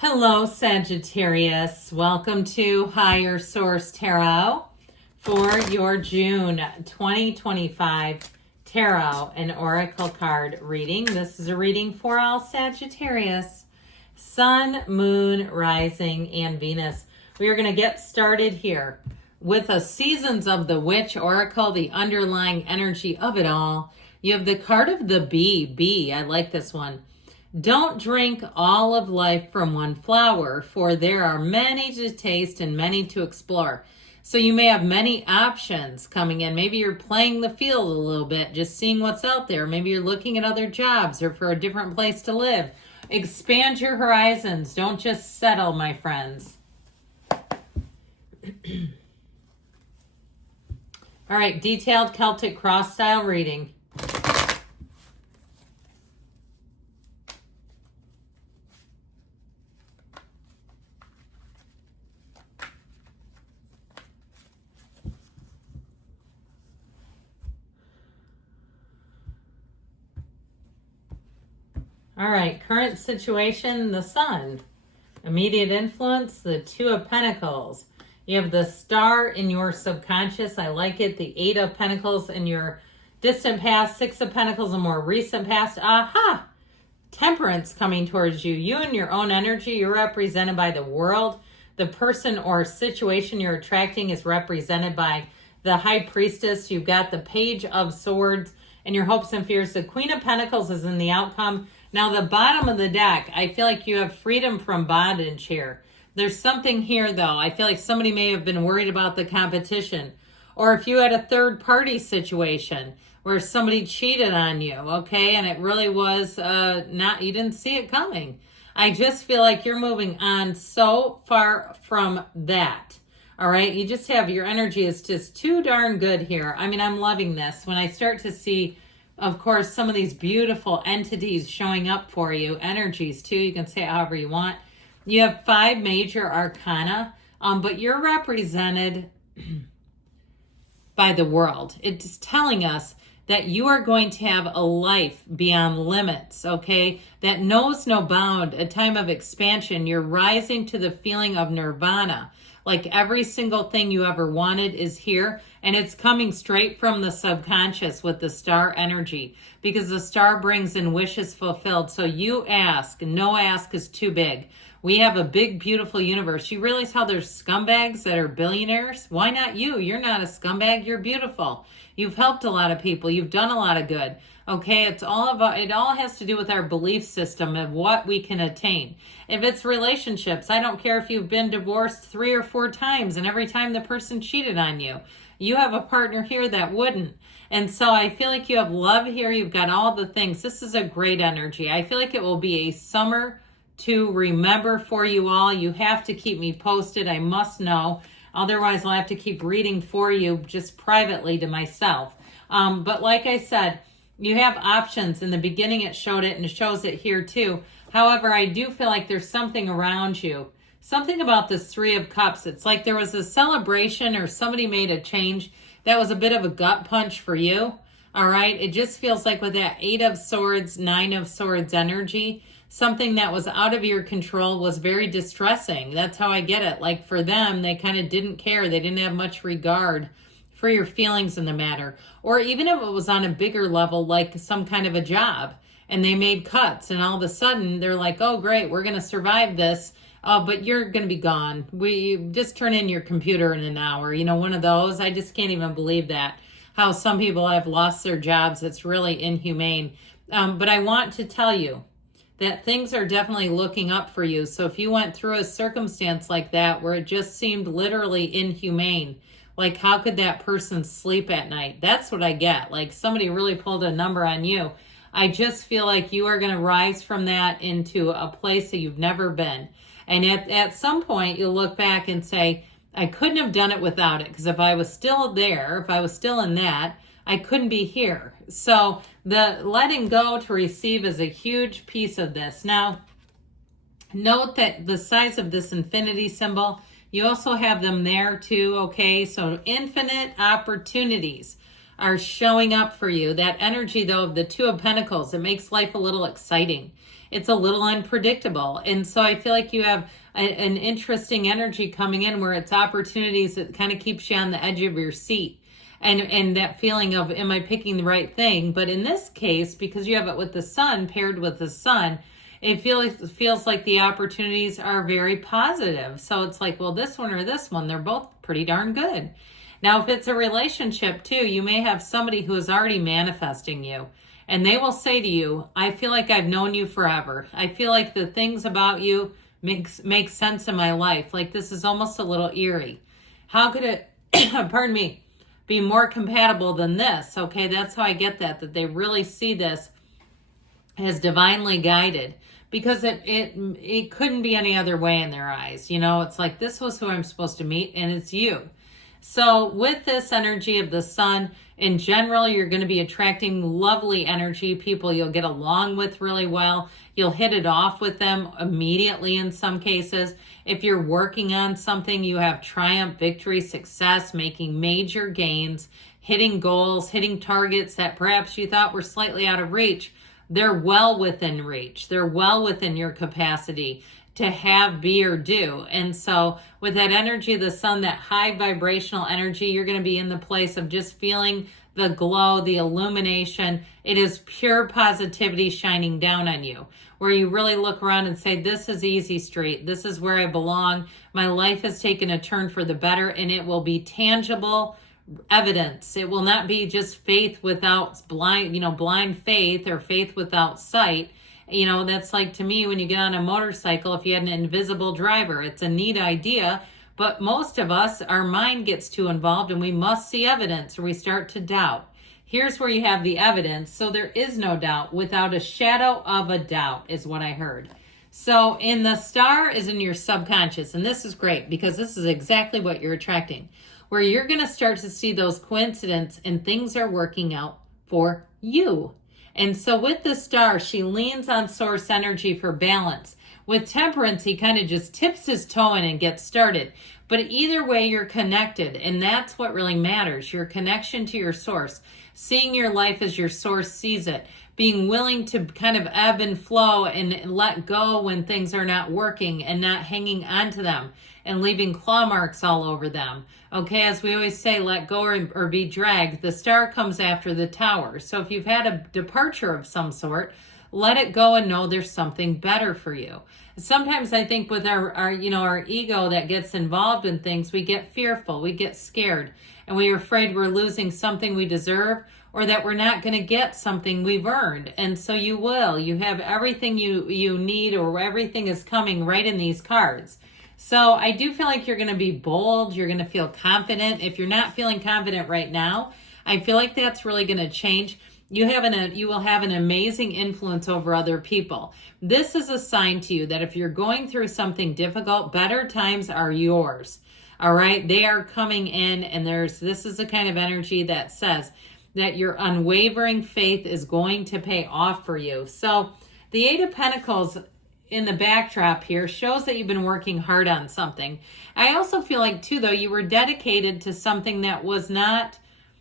Hello, Sagittarius. Welcome to Higher Source Tarot for your June 2025 Tarot and Oracle card reading. This is a reading for all Sagittarius, Sun, Moon, Rising, and Venus. We are going to get started here with a Seasons of the Witch Oracle, the underlying energy of it all. You have the card of the bee. I like this one. Don't drink all of life from one flower, for there are many to taste and many to explore. So you may have many options coming in. Maybe you're playing the field a little bit, just seeing what's out there. Maybe you're looking at other jobs or for a different place to live. Expand your horizons. Don't just settle, my friends. All right, detailed Celtic cross style reading. All right, current situation, the Sun. Immediate influence, the Two of Pentacles. You have the Star in your subconscious. I like it. The Eight of Pentacles in your distant past. Six of Pentacles in more recent past. Aha! Temperance coming towards you. You and your own energy, you're represented by the world. The person or situation you're attracting is represented by the High Priestess. You've got the Page of Swords and your hopes and fears. The Queen of Pentacles is in the outcome. Now, the bottom of the deck, I feel like you have freedom from bondage here. There's something here, though. I feel like somebody may have been worried about the competition. Or if you had a third-party situation where somebody cheated on you, okay, and it really was you didn't see it coming. I just feel like you're moving on so far from that, all right? You just have, your energy is just too darn good here. I mean, I'm loving this. When I start to see, of course, some of these beautiful entities showing up for you, energies too, you can say it however you want. You have 5 major arcana, but you're represented by the world. It's telling us that you are going to have a life beyond limits, okay? That knows no bound, a time of expansion. You're rising to the feeling of nirvana. Like every single thing you ever wanted is here, and it's coming straight from the subconscious with the star energy, because the star brings in wishes fulfilled. So you ask, no ask is too big. We have a big, beautiful universe. You realize how there's scumbags that are billionaires? Why not you? You're not a scumbag. You're beautiful. You've helped a lot of people. You've done a lot of good. Okay, it all has to do with our belief system of what we can attain. If it's relationships, I don't care if you've been divorced 3 or 4 times and every time the person cheated on you. You have a partner here that wouldn't. And so I feel like you have love here. You've got all the things. This is a great energy. I feel like it will be a summer to remember for you all. You have to keep me posted. I must know. Otherwise, I'll have to keep reading for you just privately to myself. But like I said, you have options. In the beginning, it showed it, and it shows it here too. However, I do feel like there's something around you. Something about this 3 of Cups. It's like there was a celebration or somebody made a change that was a bit of a gut punch for you. All right. It just feels like with that 8 of Swords, 9 of Swords energy, something that was out of your control was very distressing. That's how I get it. Like for them, they kind of didn't care. They didn't have much regard for your feelings in the matter. Or even if it was on a bigger level, like some kind of a job, and they made cuts, and all of a sudden they're like, oh, great, we're going to survive this, but you're going to be gone. We just turn in your computer in an hour. You know, one of those. I just can't even believe that. How some people have lost their jobs. It's really inhumane. But I want to tell you that things are definitely looking up for you. So if you went through a circumstance like that where it just seemed literally inhumane, like how could that person sleep at night? That's what I get. Like somebody really pulled a number on you. I just feel like you are going to rise from that into a place that you've never been. And at some point you'll look back and say, I couldn't have done it without it. Because if I was still there, if I was still in that, I couldn't be here. So the letting go to receive is a huge piece of this. Now, note that the size of this infinity symbol, you also have them there too, okay? So infinite opportunities are showing up for you. That energy, though, of the 2 of Pentacles, it makes life a little exciting. it's a little unpredictable. And so I feel like you have an interesting energy coming in where it's opportunities that kind of keeps you on the edge of your seat. And that feeling of, am I picking the right thing? But in this case, because you have it with the sun, paired with the sun, it feels like the opportunities are very positive. So it's like, well, this one or this one, they're both pretty darn good. Now, if it's a relationship too, you may have somebody who is already manifesting you. And they will say to you, I feel like I've known you forever. I feel like the things about you make sense in my life. Like this is almost a little eerie. How could it, pardon me, be more compatible than this? Okay, that's how I get that they really see this as divinely guided, because it couldn't be any other way in their eyes. You know, it's like, this was who I'm supposed to meet, and it's you. So with this energy of the sun, in general, you're going to be attracting lovely energy, people you'll get along with really well. You'll hit it off with them immediately in some cases. If you're working on something, you have triumph, victory, success, making major gains, hitting goals, hitting targets that perhaps you thought were slightly out of reach. They're well within reach. They're well within your capacity to have, be, or do. And so with that energy of the sun, that high vibrational energy, you're going to be in the place of just feeling the glow, the illumination. It is pure positivity shining down on you, where you really look around and say, this is easy street. This is where I belong. My life has taken a turn for the better, and it will be tangible evidence. It will not be just faith without blind faith, or faith without sight. You know, that's like, to me, when you get on a motorcycle, if you had an invisible driver, it's a neat idea, but most of us, our mind gets too involved and we must see evidence or we start to doubt. Here's where you have the evidence, so there is no doubt, without a shadow of a doubt, is what I heard. So in the star is in your subconscious, and this is great because this is exactly what you're attracting, where you're going to start to see those coincidences and things are working out for you. And so with the star, she leans on source energy for balance. With temperance, he kind of just tips his toe in and gets started. But either way, you're connected, and that's what really matters, your connection to your source, seeing your life as your source sees it, being willing to kind of ebb and flow and let go when things are not working and not hanging on to them and leaving claw marks all over them. Okay, as we always say, let go or be dragged. The star comes after the tower. So if you've had a departure of some sort, let it go and know there's something better for you. Sometimes I think with our ego that gets involved in things, we get fearful, we get scared, and we're afraid we're losing something we deserve, or that we're not going to get something we've earned. And so you will. You have everything you need, or everything is coming right in these cards. So I do feel like you're going to be bold. You're going to feel confident. If you're not feeling confident right now, I feel like that's really going to change. You will have an amazing influence over other people. This is a sign to you that if you're going through something difficult, better times are yours. All right? They are coming in, and this is the kind of energy that says that your unwavering faith is going to pay off for you. So the Eight of Pentacles in the backdrop here shows that you've been working hard on something. I also feel like too, though, you were dedicated to something that was not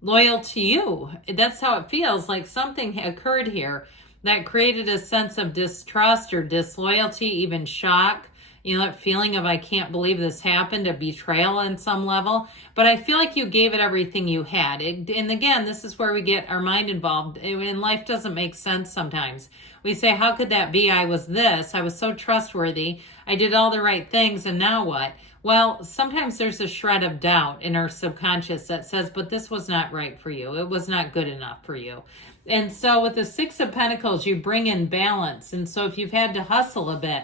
loyal to you. That's how it feels, like something occurred here that created a sense of distrust or disloyalty, even shock. You know, that feeling of, I can't believe this happened, a betrayal on some level. But I feel like you gave it everything you had. And again, this is where we get our mind involved. And life doesn't make sense sometimes. We say, how could that be? I was so trustworthy. I did all the right things, and now what? Well, sometimes there's a shred of doubt in our subconscious that says, but this was not right for you. It was not good enough for you. And so with the Six of Pentacles, you bring in balance. And so if you've had to hustle a bit,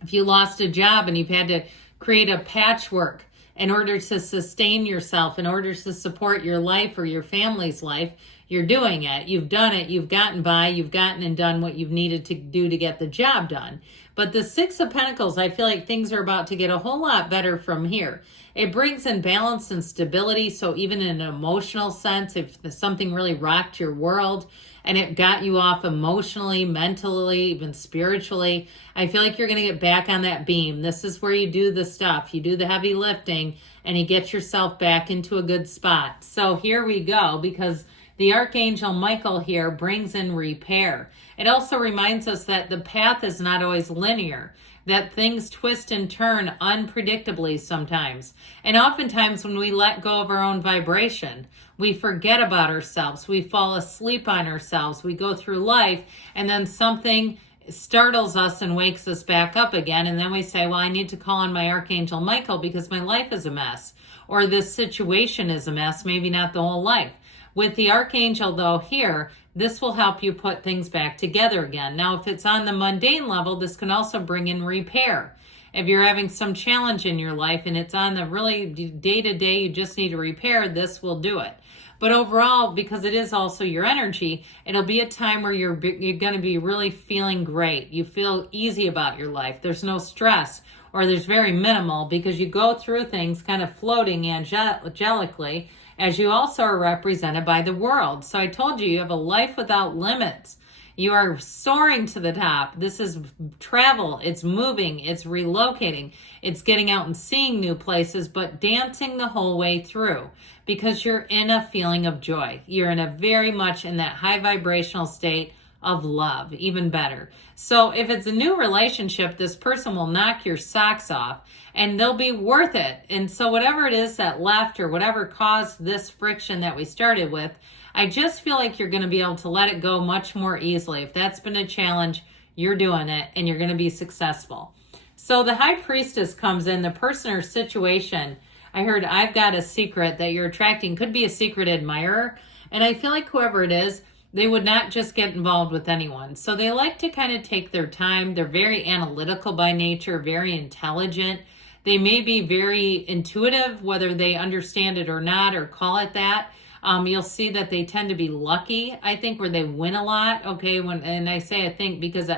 if you lost a job and you've had to create a patchwork in order to sustain yourself, in order to support your life or your family's life, you're doing it. You've done it. You've gotten by. You've gotten and done what you've needed to do to get the job done. But the Six of Pentacles, I feel like things are about to get a whole lot better from here. It brings in balance and stability. So even in an emotional sense, if something really rocked your world and it got you off emotionally, mentally, even spiritually, I feel like you're going to get back on that beam. This is where you do the stuff. You do the heavy lifting and you get yourself back into a good spot. So here we go, because The Archangel Michael here brings in repair. It also reminds us that the path is not always linear, that things twist and turn unpredictably sometimes. And oftentimes when we let go of our own vibration, we forget about ourselves. We fall asleep on ourselves. We go through life and then something startles us and wakes us back up again. And then we say, well, I need to call on my Archangel Michael because my life is a mess. Or this situation is a mess, maybe not the whole life. With the Archangel, though, here, this will help you put things back together again. Now, if it's on the mundane level, this can also bring in repair. If you're having some challenge in your life and it's on the really day-to-day, you just need to repair, this will do it. But overall, because it is also your energy, it'll be a time where you're going to be really feeling great. You feel easy about your life. There's no stress, or there's very minimal, because you go through things kind of floating angelically, as you also are represented by the world. So I told you, you have a life without limits. You are soaring to the top. This is travel. It's moving. It's relocating. It's getting out and seeing new places, but dancing the whole way through because you're in a feeling of joy. You're in a very much in that high vibrational state of love, even better. So if it's a new relationship, this person will knock your socks off and they'll be worth it. And so whatever it is that left or whatever caused this friction that we started with, I just feel like you're going to be able to let it go much more easily. If that's been a challenge, you're doing it and you're going to be successful. So the High Priestess comes in, the person or situation. I heard I've got a secret that you're attracting, could be a secret admirer. And I feel like whoever it is, they would not just get involved with anyone. So they like to kind of take their time. They're very analytical by nature, very intelligent. They may be very intuitive, whether they understand it or not, or call it that. You'll see that they tend to be lucky, I think, where they win a lot. Okay, and I say I think because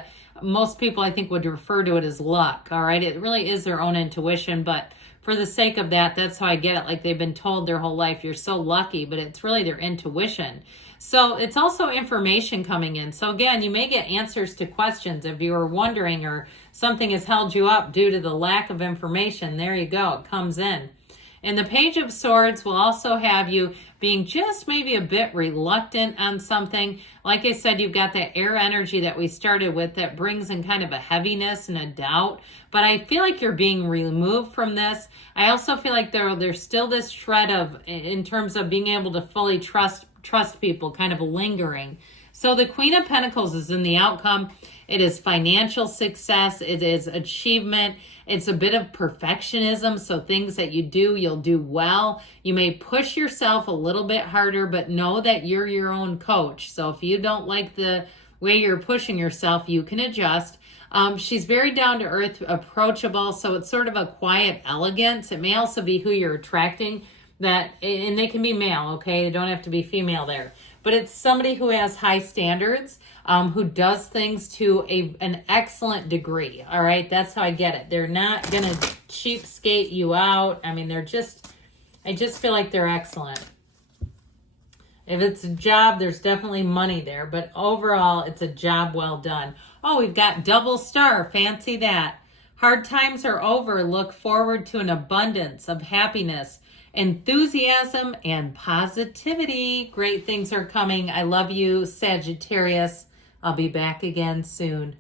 most people, I think, would refer to it as luck. All right, it really is their own intuition, but for the sake of that, that's how I get it. Like they've been told their whole life, you're so lucky, but it's really their intuition. So it's also information coming in. So again, you may get answers to questions if you were wondering or something has held you up due to the lack of information. There you go, it comes in. And the Page of Swords will also have you being just maybe a bit reluctant on something. Like I said, you've got that air energy that we started with that brings in kind of a heaviness and a doubt. But I feel like you're being removed from this. I also feel like there's still this shred of, in terms of being able to fully trust people, kind of lingering. So the Queen of Pentacles is in the outcome. It is financial success. It is achievement. It's a bit of perfectionism. So things that you do, you'll do well. You may push yourself a little bit harder, but know that you're your own coach. So if you don't like the way you're pushing yourself, you can adjust. She's very down to earth, approachable. So it's sort of a quiet elegance. It may also be who you're attracting, that, and they can be male, okay? They don't have to be female there. But it's somebody who has high standards, who does things to an excellent degree, all right? That's how I get it. They're not going to cheapskate you out. I mean, I just feel like they're excellent. If it's a job, there's definitely money there. But overall, it's a job well done. Oh, we've got double star. Fancy that. Hard times are over. Look forward to an abundance of happiness, enthusiasm, and positivity. Great things are coming. I love you, Sagittarius. I'll be back again soon.